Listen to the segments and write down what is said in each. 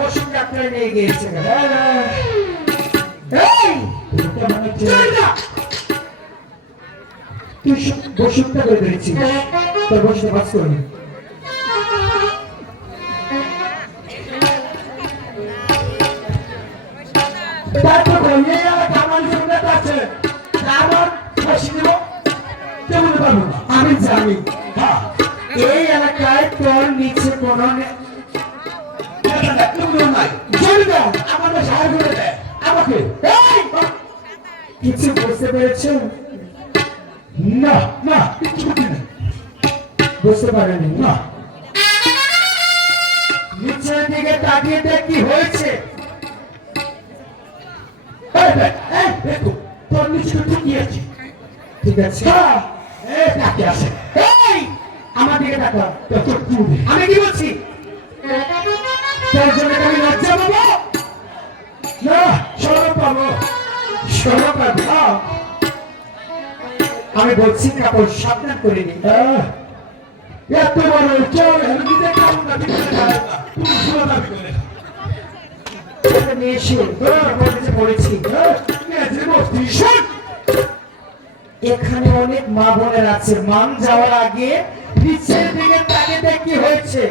বসুন ডাক্তার নিয়ে গিয়েছে। তুই বসুনটা করে দিয়েছিস, তোর বসতে বাস করবি। আমি জানি এই এলাকায় তোর নিচে কোন কিছু বুঝতে পেরেছ? না না বুঝতে পারেনি। না নিচের দিকে তাকিয়ে দেখ কি হয়েছে। তোর নিচে ঠিকই আছে। ঠিক আছে আমার দিকে তাকা। আমি কি বলছি? তোর জন্য আমি লজ্জা পাবো না, সরব পাবো, সরব পাবো। আমি বলছি কাপড় সাবধান করে নি। এত বড় চল নিজে কাপড় দাবি করে খায় না, তুমি শুনে দাবি করে নিয়ে এসে পড়েছি। এখানে অনেক মা বোনের আছে, মান যাওয়ার আগে নিচের দিকে তাকে দেখ কি হয়েছে।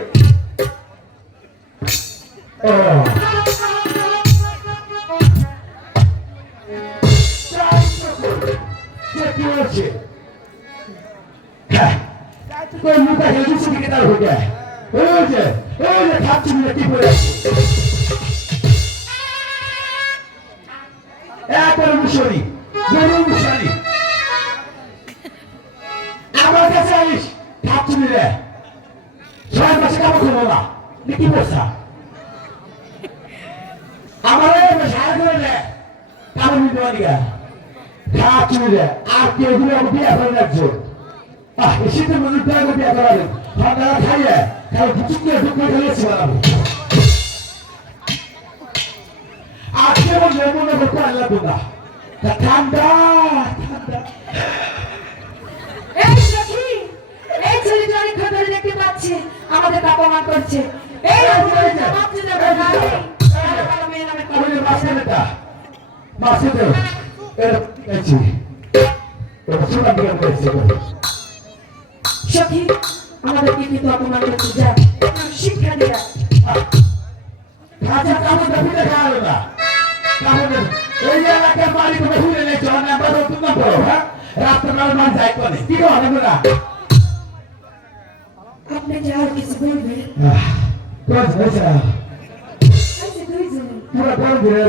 কি হচ্ছে? মুখা হেলুসি দিকে তার হয়ে যায়। ওই যে খাচ্ছি কি করে মুশারি গরু মুশারি আমার কাছে আইস খাচ্ছি রে। ছয় মাসে কাপড় খুলবো না, কি বলছা? আমার সারা করে রে কাপড় নিতে পারি খাচ্ছি রে। আর কেউ বিয়ে করে রাখছো শীতের মধ্যে বিয়ে করাবেন আপনারা খাইয়ে খাই চুকিয়ে ঢুকিয়ে ফেলেছি বানাবো। আর কেমন মনে করতে আল্লাহ না ঠান্ডা ঠান্ডা। এই সখী, এই ছেলেটা অনেকক্ষণ ধরে দেখতে পাচ্ছি আমাদের অপমান করছে। এই সখী আমাদেরকে কিন্তু অপমান করছে, যা শিক্ষা দেয়া। রাজা কাপড় দাবি দেখা হলো না, এই এলাকার মালিক ঘুরে নেই আবার নতুন না করো। রাস্তার মান যাই করে কি হবে না। আপনি যা আর কিছু বলবেন পুরো বড় ঘুরে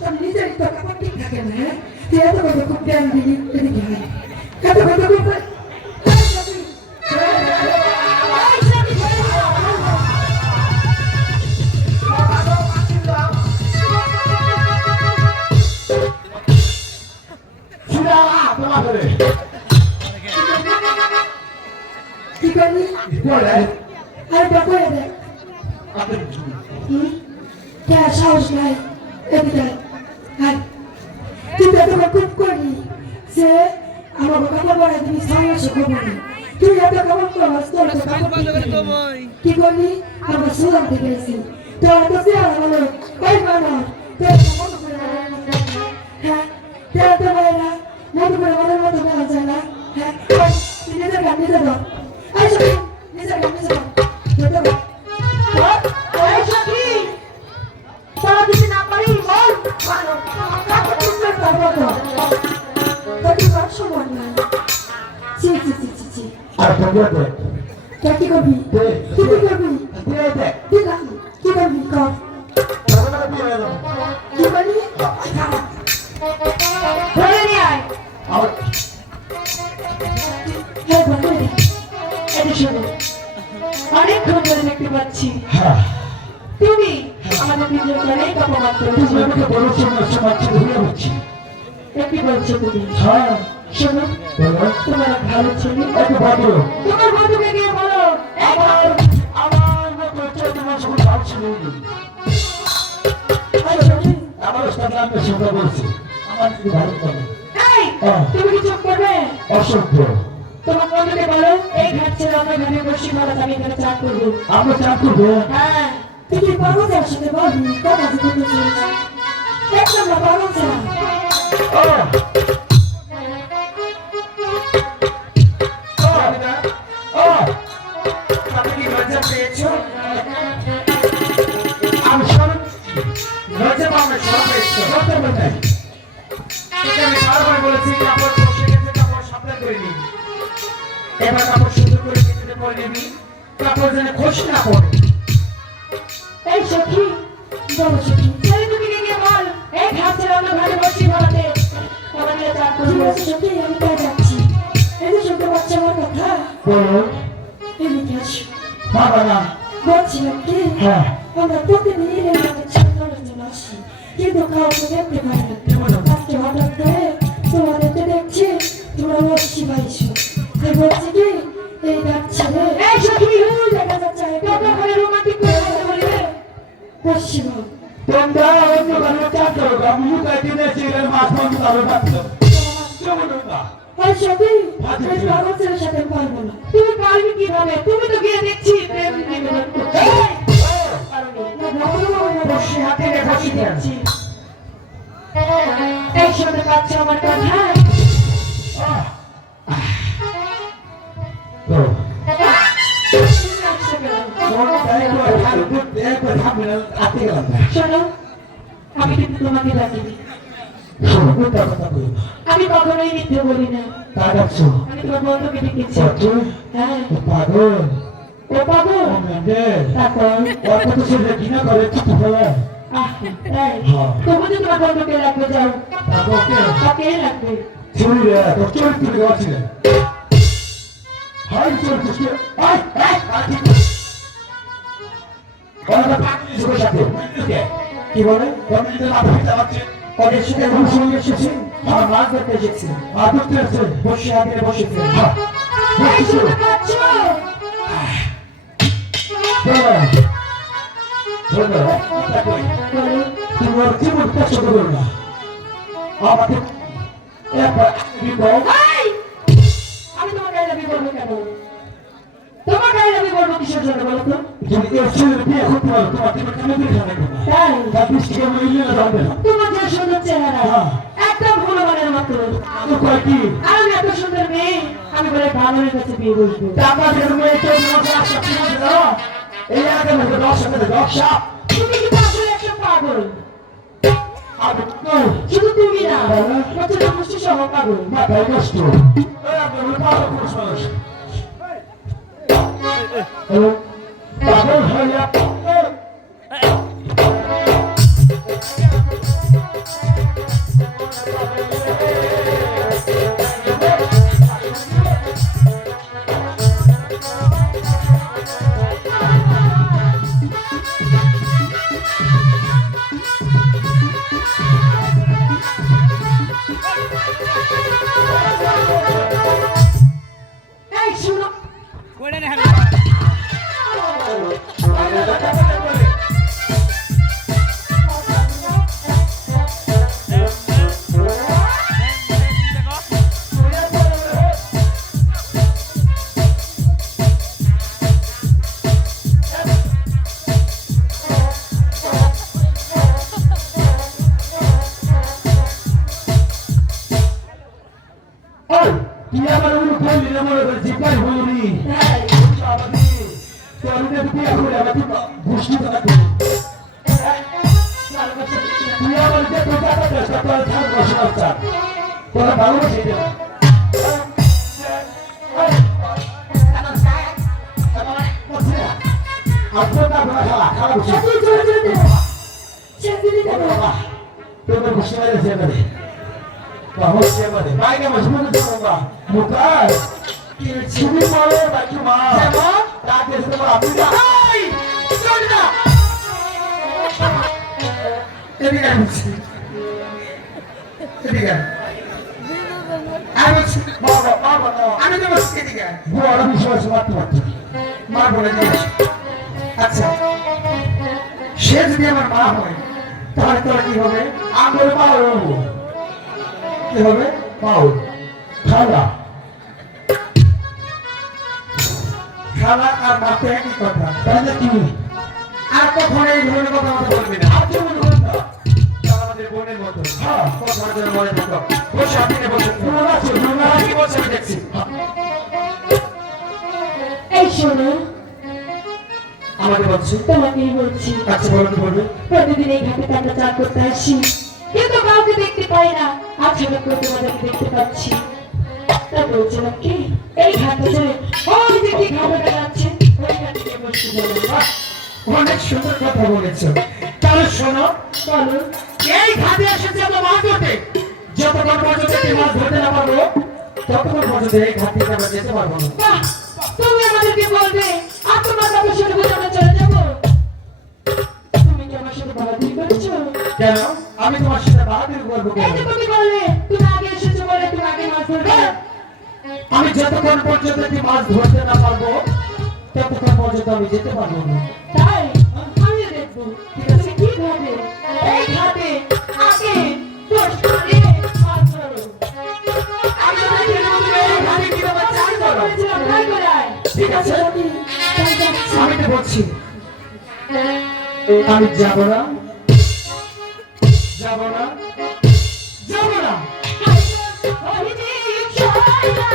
এখন নিজের তো কাপড় ঠিক থাকে না। এত কথা খুব জ্ঞান দিবি এদিকে এত কথা খুব কি করলি? আরে বাবা দেখ সাহস নাই এদিকে তুই এত খুব করলি যে আমার কাপড় বাড়াই দিবি। ছয় মাসে খবর নেই তুই এত কাপড় করস, তোর তো কাপড় কি করলি? আমরা সুদান থেকে এসেছি তোর তো চেয়ার হলো ওই মানুষ হ্যাঁ তো বাইরা মতো করে মনের মতো বলা যায় না। হ্যাঁ নিজের গান নিজে ধর নিজের গান নিজে ধর কি করবি? কি করবি? কি করবি? কি করবি? অনেকক্ষণ ধরে দেখতে পাচ্ছি তুমি আমাদের নিজের অনেক অপমান করেছো। কি বলছো তুমি? শোনো তোমার ভালো ছেলে তোমার বন্ধুকে গিয়ে বলো আমার মতো 14 মাস ভালো ছিল আমার সাথে সঙ্গে বলছি আমার কি ভালো করে। তুমি কি চুপ করবে? অসভ্য। তোমার বন্ধুকে বলো এই ঘাট ছেড়ে অন্য ঘাটে বসি বলা আমি এখানে চা করবো। আমরা চা করবো। হ্যাঁ তুই কি পাগল যার সাথে বলবি কথা যে করতে চলেছিস দেখলাম না পাগল ছাড়া। ও ও আপনি কি লজ্জা পেয়েছো? আমি শরম লজ্জা পাও না, শরম পেয়েছো? করতে পারি। তোকে আমি বারবার বলেছি কাপড় বসে গেছে, কাপড় সাবধান করে নিবি। এবার কাপড় সুন্দর করে কেটে পরে নিবি, কাপড় যেন খোস না পড়ে। এই সখী বলো সখী ছেলে তুমি গিয়ে বল এই ঘাট ছেড়ে অন্য ঘাটে বসি বলাতে আমাকে চা করবো। সত্যি আমি তাই যাচ্ছি। এই যে শুনতে পাচ্ছ আমার কথা বলো এদিকে আসো। বাবা না। বলছিলাম কি হ্যাঁ আমরা প্রতিদিন এই ঘাটে চলে আসি কিন্তু কাউকে দেখতে পাই না। আজকে হঠাৎ করে তোমাদেরকে দেখছি তোমরা বসছি পাইছো তাই বলছি কি এই ঘাট ছেড়ে এই সখী ওই দেখা যাচ্ছে কত করে রোমান্টিক করে কথা বলবে বসছি বল। তোমরা অন্য ঘরে চা করো। আমি লুকাই দিনে ছিলেন মাছ মাংস তাহলে ভাবছো এই সখী এই পাগল ছেলের সাথে আমি পারবো না। তুমি পারবে কিভাবে? তুমি তো গিয়ে দেখছি প্রেম নিবেদন করছো। বসে হাতে রেখে বসে দিয়েছি। এই শুনতে পাচ্ছ আমার কথা? তো শোনো আমি কিন্তু তোমাকে ডাকিনি। আমি কখনোই মিথ্যে বলি না। আমি তোমার বন্ধুকে ডেকেছি। হ্যাঁ ও পাগল তারপর তাই তবু তো তোমার বন্ধুকে রাখবে যাও তাকে রাখবে। কি বলে ওদের সাথে এখন সঙ্গে এসেছি, আমার মাছ ধরতে এসেছি। বসে হাতে বসেছে। এই শুনতে পাচ্ছ? বলো তোমার জীবন পছন্দ করো না আমাকে একবার এই! আমি তোমার গায়ে লাভি বলবো কেন? তোমার গায়ে লাভি বলবো কিসের জন্য বলো তো? তুমি এর ছেলের বিয়ে করতে পারো তোমার জীবন কেন দেখে না তাই তার দৃষ্টিকে মিলিয়ে যাবে না তোমার যে সুন্দর চেহারা হ্যাঁ। একদম ভগবানের মতো আমি কয় কি আর আমি এত সুন্দর মেয়ে আমি বলে ভালোর কাছে বিয়ে বসবো। টাকা দিয়ে মেয়ে কেউ তোমাকে আশা কি বলছে জানো এই আগে মধ্যে 10 টাকা 10 সাপ তুমি কিন্তু আসলে একটা পাগল। আমি শুধু তুমি না প্রচুর মুষ্টি সহ পাগল। মাথায় নষ্ট এই আপনি বলে পাগল পুরুষ মানুষ হ্যালো পাগল হইয়া এই শুনো তুই আমার উনি বললি না মনে করে জিজ্ঞাসা বলি তাই তোর বিয়ে করে আমার ঘুষি টাকা তুই আমার যে টাকা দেশ তোর থাক বসে বাচ্চা তোরা ভালোবাসি দেব আপনার খেলা খেলা বসে তুই জোরে জোরে দে চেপে দিতে বাবা তোদের ঘুষি মেরে সেবারে বাবা সেবারে বাইরে মজবুত করবা মুতার কি ছবি মারে বাকি মা যেমন তাকে তোমার আপনি এই চল না এদিকে আসছি এদিকে আমি বাবা বাবা আমি তো বসে এদিকে বড় বিষয় সমাপ্ত করতে মা বলে দিয়েছে আচ্ছা সে যদি আমার মা হয় তাহলে তোরা কি হবে আমার মা হবো কি হবে পাউল খাওয়া খালা আর মা তো একই কথা। তাহলে কি আর কখনো এই ধরনের কথা আমাকে বলবি না। আর কি মনে করেন না? তারা আমাদের বোনের মতো। হ্যাঁ। কথা যেন মনে থাকো। বসে আপনি বসে মনে আছে, মনে আছে। কি বলছে আমি দেখছি। এই শোনো, আমাকে বলছে তোমাকেই বলছি, আচ্ছা বলো কি বলবে? প্রতিদিন এই ঘাটে আমরা চান করতে আসি, কিন্তু কাউকে দেখতে পাই না। আজ হঠাৎ করে তোমাদেরকে দেখতে পাচ্ছি। তা বলছিলাম কি, এই ঘাটে চলে ওই যে কি ঘাটে যাচ্ছে, ওই ঘাটে গিয়ে বসতে যাবো। বাহ, অনেক সুন্দর কথা বলেছো। তাহলে শোনো, বলো। এই ঘাটে এসেছে আমরা মাছ ধরতে। যতক্ষণ পর্যন্ত এই মাছ ধরতে না পারবো ততক্ষণ পর্যন্ত এই ঘাট থেকে আমরা যেতে পারবো না। বাহ, তুমি আমাদেরকে বলবে আর তোমার কথা শুনে বুঝে আমরা চলে যাবো? তুমি কি আমার সাথে বাড়াবাড়ি করছো? কেন? আমি তোমার সাথে বাহাদুর করবো এই কেন? যে তুমি বললে তুমি আগে এসেছো বলে তুমি আগে মাছ ধরবে। আমি যতক্ষণ পর্যন্ত এই মাছ ধরতে না পারবো ততক্ষণ পর্যন্ত আমি যেতে পারবো না। তাই আমিও দেখবো তুমি কিভাবে এই ঘাটে আগে কষ্ট করে মাছ ধরো। আমি যদি দেখবো তুমি এই ঘাটে কিভাবে চাষ করো। বলেছিলাম তাই করাই। ঠিক আছে। আমি তাই যাচ্ছি। আমি তো বলছি আমি যাব না, যাব না, যাব না। ওই যে ছয়টা